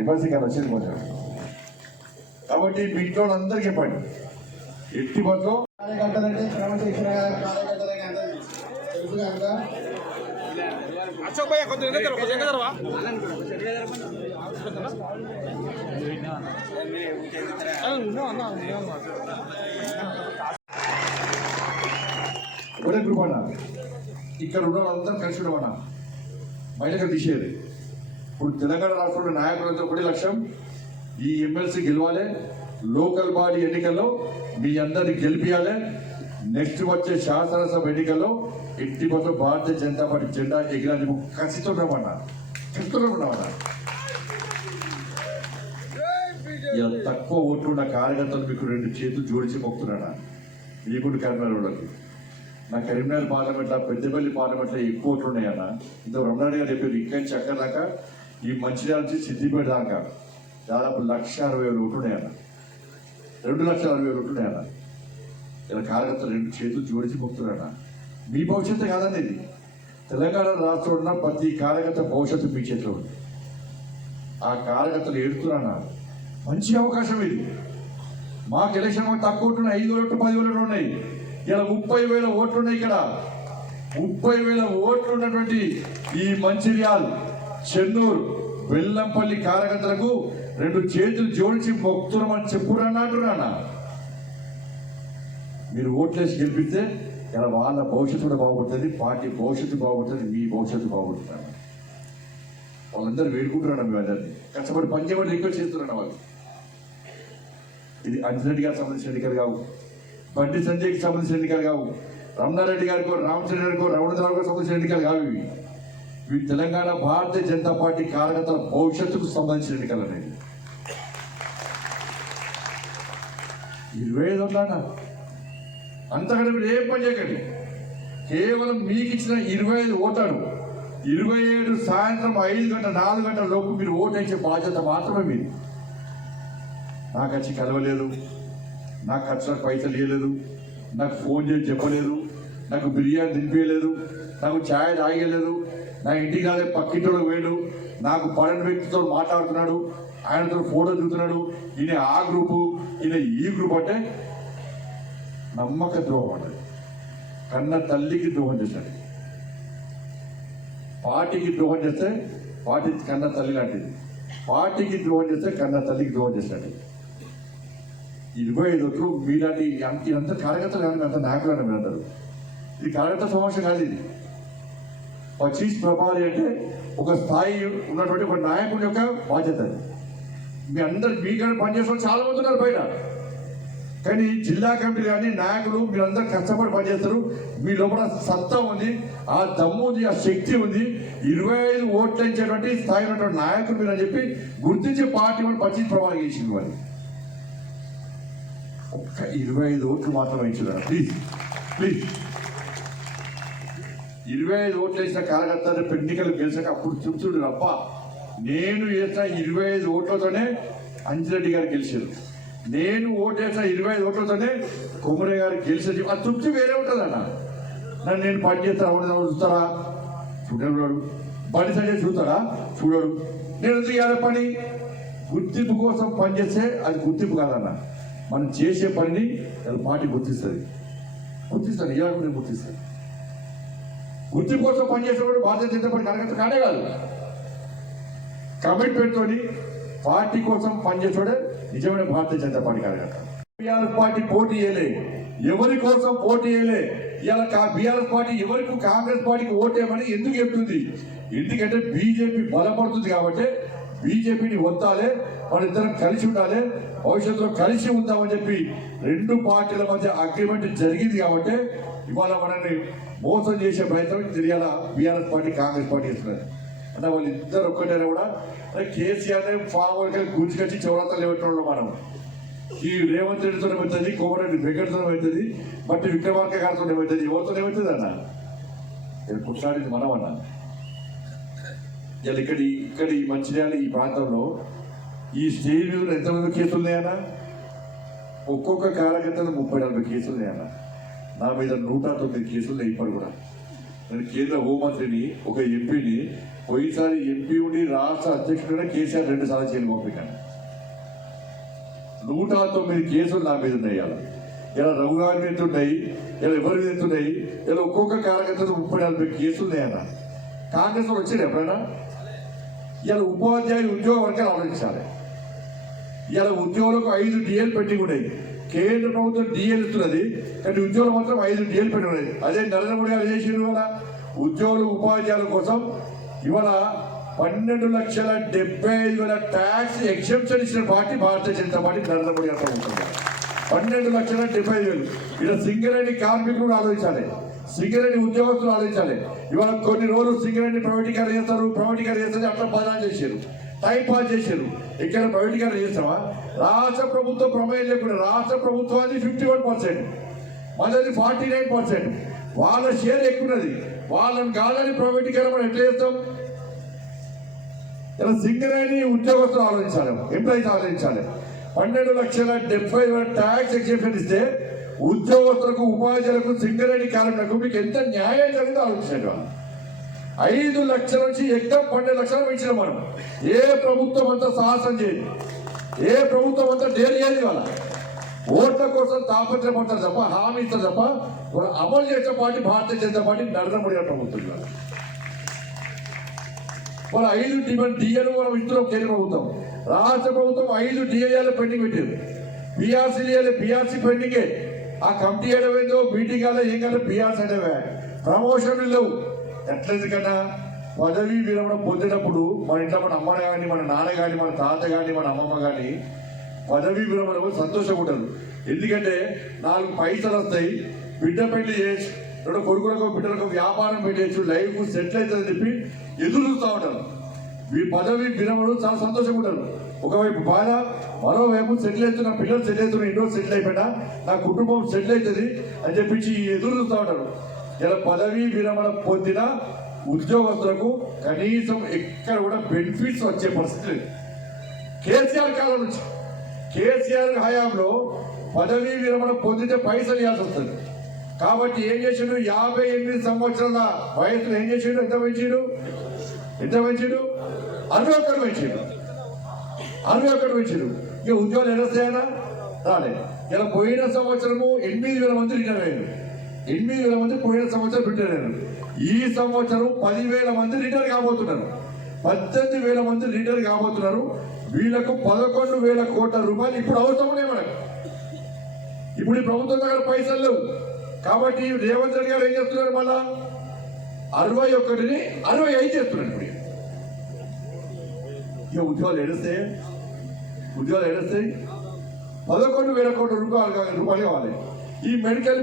MLC గారు వచ్చేది కొంచెం. కాబట్టి మీ ఇంట్లో అందరికీ చెప్పండి, ఎట్టి బస్సులో కార్యకర్తలంటే క్రమశిక్షణ కార్యకర్తలని అందరికీ తెలుసు కనుక ఒకటే గ్రూప్ అన్నా, ఇక్కడ ఉన్న వాళ్ళందరూ కలిసి ఉండమన్నా, బయటకు తీసేది. ఇప్పుడు తెలంగాణ రాష్ట్రంలో నాయకులంతా ఒకటే లక్ష్యం, ఈ ఎమ్మెల్సీ గెలవాలి, లోకల్ బాడీ ఎన్నికల్లో మీ అందరినీ గెలిపియాలి, నెక్స్ట్ వచ్చే శాసనసభ ఎన్నికల్లో ఎట్టి బస్సు భారతీయ జనతా పార్టీ జెండా ఎగిరాని కసితున్నామన్నా, చెప్తున్నామన్నా. ఇలా తక్కువ ఓట్లున్న కార్యకర్తలు మీకు 2 చేతులు జోడించి మొక్కుతున్నాడా, మీకుండి కరీంనగర్ వాళ్ళకి. నా కరీంనగర్ పార్లమెంట్లో, పెద్దపల్లి పార్లమెంట్లో ఎక్కువ ఓట్లు ఉన్నాయన్న. ఇంత రమణారెడ్డి గారు చెప్పారు, ఇక్కడి నుంచి అక్కడ దాకా, ఈ మంచిర్యాల నుంచి సిద్దిపేట దాకా దాదాపు 1,60,000 ఓట్లు ఉన్నాయన్న, 2,60,000 ఓట్లు ఉన్నాయన్న. ఇలా కార్యకర్తలు 2 చేతులు జోడించి మొక్కుతున్నాడా. మీ భవిష్యత్తు కాదండి ఇది, తెలంగాణ రాష్ట్రంలో ఉన్న ప్రతి కార్యకర్త భవిష్యత్తు మీ చేతిలో ఉంది. ఆ కార్యకర్తలు ఏడుతున్నా, మంచి అవకాశం ఇది. మాకు ఎలక్షన్ తక్కువ ఓట్లు 5,000 ఓట్లు 10,000 ఉన్నాయి, ఇలా 30,000 ఓట్లు ఉన్నాయి. ఇక్కడ 30,000 ఓట్లు ఉన్నటువంటి ఈ మంచిర్యాల్, చెన్నూరు, బెల్లంపల్లి కార్యకర్తలకు 2 చేతులు జోడించి మొక్కుతున్నామని చెప్పురానా. మీరు ఓట్లేసి గెలిపిస్తే ఇలా వాళ్ళ భవిష్యత్తు కూడా బాగుపడుతుంది, పార్టీ భవిష్యత్తు బాగుపడుతుంది, మీ భవిష్యత్తు బాగుపడుతున్నాను. వాళ్ళందరూ వేడుకుంటున్నాను, మీ అందరినీ కష్టపడి పనిచేయమని రిక్వెస్ట్ చేస్తున్నాను వాళ్ళు. ఇది అంజరెడ్డి గారికి సంబంధించిన ఎన్నికలు కావు, బండి సంజయ్కి సంబంధించిన ఎన్నికలు కావు, రమణారెడ్డి గారికో, రామచంద్ర గారికో, రమణరావుకు సంబంధించిన ఎన్నికలు కావు. ఇవి తెలంగాణ భారతీయ జనతా పార్టీ కార్యకర్తల భవిష్యత్తుకు సంబంధించిన ఎన్నికలు అనేది. 25 ఓట్లన్నా, అంతకంటే మీరు ఏం పని చేయకండి. కేవలం మీకు ఇచ్చిన 25 ఓటాడు, 27 సాయంత్రం 5 గంటల 4 గంటల లోపు మీరు ఓటు వేసే బాధ్యత మాత్రమే మీది. నాకు వచ్చి కలవలేదు, నాకు ఖర్చులకు పైసలు ఇవ్వలేదు, నాకు ఫోన్ చేసి చెప్పలేదు, నాకు బిర్యానీ తినిపించలేదు, నాకు ఛాయ్ తాగలేదు, నా ఇంటికి రాలే పక్కింటోళ్ళకి వేడు, నాకు పడని వ్యక్తితో మాట్లాడుతున్నాడు, ఆయనతో ఫోటో చూస్తున్నాడు, ఈయన ఆ గ్రూపు, ఈయన ఈ గ్రూప్ అంటే నమ్మక ద్రోహం అన్నది. కన్న తల్లికి ద్రోహం చేశాడు. పార్టీకి ద్రోహం చేస్తే పార్టీ కన్న తల్లి లాంటిది, పార్టీకి ద్రోహం చేస్తే కన్న తల్లికి ద్రోహం చేశాడు. 25 ఓట్లు మీలాంటి ఇదంతా కార్యకర్తలు కానీ అంత నాయకులు మీరు అందరూ. ఇది కార్యకర్త సమస్య కాదు, ఇది 25 ప్రభావి అంటే ఒక స్థాయి ఉన్నటువంటి ఒక నాయకుడి యొక్క బాధ్యత. మీ అందరు మీకంటే పనిచేసిన చాలా మంది ఉన్నారు బయట, కానీ జిల్లా కమిటీ కానీ నాయకులు మీరందరూ కష్టపడి పనిచేస్తారు. మీ లోపల సత్తా ఉంది, ఆ దమ్ము ఉంది, ఆ శక్తి ఉంది. 25 ఓట్లు ఇచ్చేటువంటి స్థాయి ఉన్నటువంటి నాయకులు మీరు అని చెప్పి గుర్తించే పార్టీ వాళ్ళు 25 ప్రభావం చేసింది. వాళ్ళు ఒక్క 25 ఓట్లు మాత్రమే ఇచ్చారు. ప్లీజ్ ప్లీజ్ 25 ఓట్లు వేసిన కార్యకర్తలు ఎన్నికలు గెలిచాక అప్పుడు చూడు రప్ప, నేను వేసిన 25 ఓట్లతోనే అంజిరెడ్డి గారు గెలిచారు, నేను ఓటు వేసిన 25 ఓట్లతోనే కొమరయ్య గారు గెలిచారు. ఆ తృప్తి వేరే ఉంటుందన్న. నన్ను నేను పని చేస్తాను, ఎవరు చూస్తారా, చూడడు. పని సరిగ్గా చూస్తారా, చూడడు. నేను ఎందుకు చేయాలి పని? గుర్తింపు కోసం పనిచేస్తే అది గుర్తింపు కాదన్న. మనం చేసే పనిని పార్టీ గుర్తిస్తుంది, ఇవాళ నేను గుర్తిస్తాను. గుర్తింపు కోసం పనిచేసేవాడు భారతీయ జనతా పార్టీ కార్యకర్త కానే కాదు. కమిట్మెంట్ తోని పార్టీ కోసం పనిచేసేవాడే నిజమైన భారతీయ జనతా పార్టీ కార్యకర్త. బీఆర్ఎస్ పార్టీ పోటీ చేయలే, ఎవరి కోసం పోటీ చేయలే. ఇవాళ బీఆర్ఎస్ పార్టీ ఎవరికి కాంగ్రెస్ పార్టీకి ఓటేయమని ఎందుకు చెప్తుంది? ఎందుకంటే బీజేపీ బలపడుతుంది కాబట్టి బీజేపీని వద్దాలే, వాళ్ళిద్దరం కలిసి ఉండాలి, భవిష్యత్తులో కలిసి ఉందామని చెప్పి 2 పార్టీల మధ్య అగ్రిమెంట్ జరిగింది. కాబట్టి ఇవాళ మనల్ని మోసం చేసే ప్రయత్నం తెలియాల బీఆర్ఎస్ పార్టీ కాంగ్రెస్ పార్టీ చేస్తున్నారు. అంటే వాళ్ళు ఇద్దరు ఒక్కటైనా కూడా కేసీఆర్ ఫామ్ వర్క్ గుంజుకొచ్చి చౌరాతలు పెట్టడం మనం ఈ రేవంత్ రెడ్డితో ఏమవుతుంది, కోమరెడ్డి వెంకటతో ఏమవుతుంది, బట్టి విక్రమార్క గారితో ఏమవుతుంది, ఎవరితో ఏమవుతుంది అన్న. కొట్లాడింది మనం అన్న. ఇలా ఇక్కడ ఈ మంచిర్యాల ఈ ప్రాంతంలో ఈ స్టేజ్ మీద ఎంతమంది కేసులు ఉన్నాయన్నా? ఒక్కొక్క కార్యకర్తలు 30-40 కేసులు ఉన్నాయన్న. నా మీద 109 కేసులు ఉన్నాయి. ఇప్పుడు కూడా నేను కేంద్ర హోంమంత్రిని, ఒక ఎంపీని, పోయినసారి ఎంపీ ఉండి రాష్ట్ర అధ్యక్షుడిగా కేసీఆర్ 2 సార్లు జైలు పంపించాను. 109 కేసులు నా మీద ఉన్నాయి. ఇలా రఘుగారి మీద ఉన్నాయి, ఇలా ఎవరి మీద ఉన్నాయి, ఇలా ఒక్కొక్క కార్యకర్తలు 30-40 కేసులు ఉన్నాయన్న. కాంగ్రెస్ వాళ్ళు వచ్చారు ఎప్పుడైనా? ఇలా ఉపాధ్యాయులు ఉద్యోగ వర్గాలు ఆలోచించాలి. ఇలా ఉద్యోగులకు 5 డిఎల్ పెండింగ్ ఉన్నాయి. కేంద్ర ప్రభుత్వం డిఎల్ ఇస్తున్నది, కానీ ఉద్యోగులు మాత్రం 5 డిఎల్ పెండింగ్ ఉన్నాయి. అదే నరేంద్ర మోడీ గారు చేసిన ఇవాళ ఉద్యోగులు ఉపాధ్యాయుల కోసం ఇవాళ 12,75,000 ట్యాక్స్ ఎగ్జెంప్షన్ ఇచ్చిన పార్టీ భారతీయ జనతా పార్టీ నరేంద్ర మోడీ గారు ప్రభుత్వం. 12,75,000. ఇలా సింగరేణి కార్మికులు ఆలోచించాలి, సింగరేణి ఉద్యోగస్తులు ఆలోచించాలి. ఇవాళ కొన్ని రోజులు సింగరేణి ప్రైవేటీకరణ చేస్తారు అట్లా బదనాలు చేశారు, టైం పాస్ చేశారు. ఇక్కడ ప్రైవేటీకరణ చేస్తామా? రాష్ట్ర ప్రభుత్వం ప్రమేయం లేకుండా రాష్ట్ర ప్రభుత్వాన్ని 51%, మనది 49%. వాళ్ళ షేర్ ఎక్కున్నది, వాళ్ళని కాదని ప్రైవేటీకరణ మనం ఎట్లా చేస్తాం? ఇలా సింగరేణి ఉద్యోగస్తులు ఆలోచించాలి, ఎంప్లాయీస్ ఆలోచించాలి. 12,70,000 ట్యాక్స్ ఎగ్జెంప్షన్ ఇస్తే ఉద్యోగస్తులకు ఉపాధ్యాయులకు సింగరేణి కార్మికులకు మీకు ఎంత న్యాయం జరిగిందో ఆలోచించండి. 5 లక్షల నుంచి ఎక్కువ 12 లక్షలు పెంచినాం మనం. ఏ ప్రభుత్వం అంతా సాహసం చేయదు, ఏ ప్రభుత్వం అంతా డేర్ చేయదు. వాళ్ళ ఓట్ల కోసం తాపత్రయపడతారు తప్ప, హామీ ఇస్తారు తప్ప అమలు చేసే పార్టీ భారతీయ జనతా పార్టీ నరేంద్ర మోడీ గారి ప్రభుత్వం. వాళ్ళ 5 డిఎల్ మనం ఇస్తున్నాం కేంద్ర ప్రభుత్వం. రాష్ట్ర ప్రభుత్వం 5 డిఏలు పెండింగ్ పెట్టారు. బీఆర్సీ పెండింగే. ఆ కమిటీ ఏడవైందో మీటింగ్ అలా ఏం కదా బీఆర్సీ అంటే ప్రమోషన్లు లేవు. ఎట్లేదు కన్నా పదవీ విరమణ పొందినప్పుడు మన ఇంట్లో మన అమ్మ కానీ, మన నాన్న కానీ, మన తాత కానీ, మన అమ్మమ్మ కానీ పదవీ విరమణ సంతోషంగా ఉంటారు. ఎందుకంటే 4 పైసలు వస్తాయి, బిడ్డ పెళ్లి చేయొచ్చు, 2 కొడుకులకు బిడ్డలకు వ్యాపారం పెట్టేయచ్చు, లైఫ్ సెటిల్ అవుతుందని చెప్పి ఎదురు చూస్తూ ఉంటారు. ఈ పదవి విరమణ చాలా సంతోషంగా ఉంటారు. ఒకవైపు బాధ, మరోవైపు సెటిల్ అవుతున్న పిల్లలు సెటిల్ అవుతున్న, ఇంట్లో సెటిల్ అయిపోయినా నా కుటుంబం సెటిల్ అవుతుంది అని చెప్పించి ఎదురు చూస్తూ ఉంటారు. ఇలా పదవీ విరమణ పొందిన ఉద్యోగస్తులకు కనీసం ఎక్కడ కూడా బెనిఫిట్స్ వచ్చే పరిస్థితి లేదు. కేసీఆర్ కాలం నుంచి, కేసీఆర్ హయాంలో పదవీ విరమణ పొందితే పైసలు ఇవ్వాల్సి వస్తుంది. కాబట్టి ఏం చేసిండు? 58 సంవత్సరాల వయసులో ఏం చేసిండు? ఎంత పెంచిండు? 61 పెంచిండు. ఇక ఉద్యోగాలు ఎడస్తాయనా? రాలే. ఇలా పోయిన సంవత్సరము 8,000 మంది రిటైర్ అయ్యారు. 8,000 మంది పోయిన సంవత్సరం రిటైర్ అయ్యారు. ఈ సంవత్సరం 10,000 మంది రిటైర్ కాబోతున్నారు. 18,000 మంది రిటైర్ కాబోతున్నారు. వీళ్ళకు 11,000 కోట్ల రూపాయలు ఇప్పుడు అవసరం ఉన్నాయి మనకు. ఇప్పుడు ఈ ప్రభుత్వం దగ్గర పైసలు లేవు. కాబట్టి రేవంత్ రెడ్డి గారు ఏం చేస్తున్నారు? మళ్ళా 61ని 65 చేస్తున్నారు. ఇప్పుడు ఇక ఉద్యోగాలు ఎడస్తాయి. 11,000 కోట్ల రూపాయలు కావాలి. ఈ మెడికల్